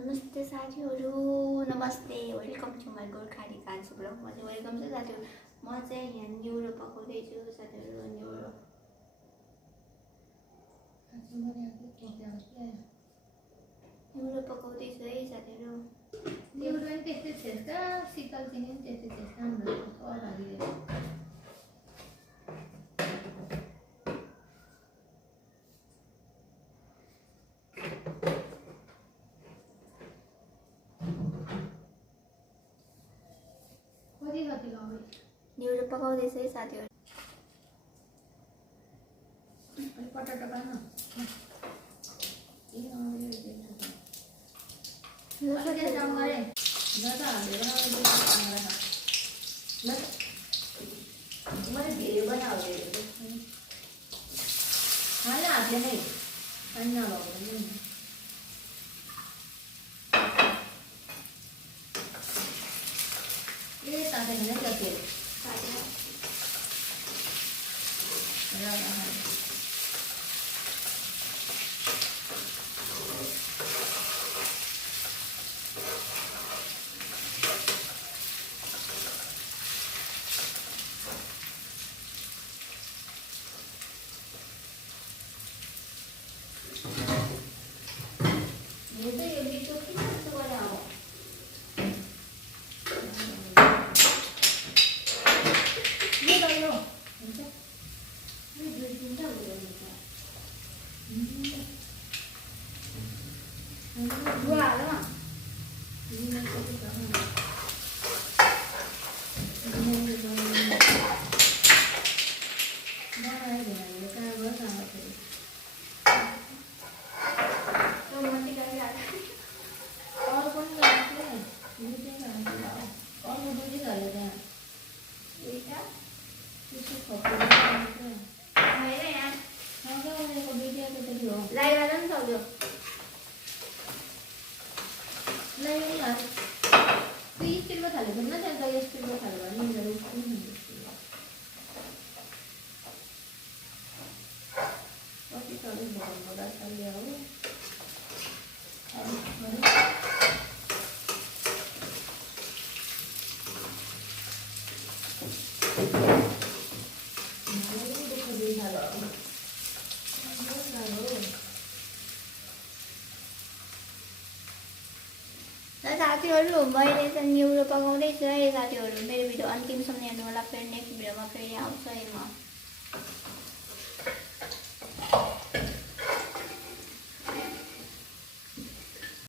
नमस्ते साथीहरू, नमस्ते, वेलकम टु माई गोर्खाली कान्छु ब्लग। म चाहिँ वेलकम छ साथीहरू। म चाहिँ यहाँ न्युरो पकाउँदैछु साथीहरू। न्युरो पकाउँदैछु है साथीहरू। न्युरो पनि त्यस्तै थिएछ का, शीतल तिमी पनि त्यस्तै थिएछ हाम्रो अगाडि। न्युरो पकाउँदैछु है साथीहरू। पटाटा खानु काम गरे न त हालेर मैले धेरै बनाएको हाल हातले नै अनि नभएको ए तातेन नै जति साथीहरू, मैले चाहिँ न्युरो पकाउँदैछु है साथीहरू। मेरो भिडियो अन्तिमसम्म हेर्नु होला। फेरि नेक्स्ट भिडियोमा फेरि आउँछ है म।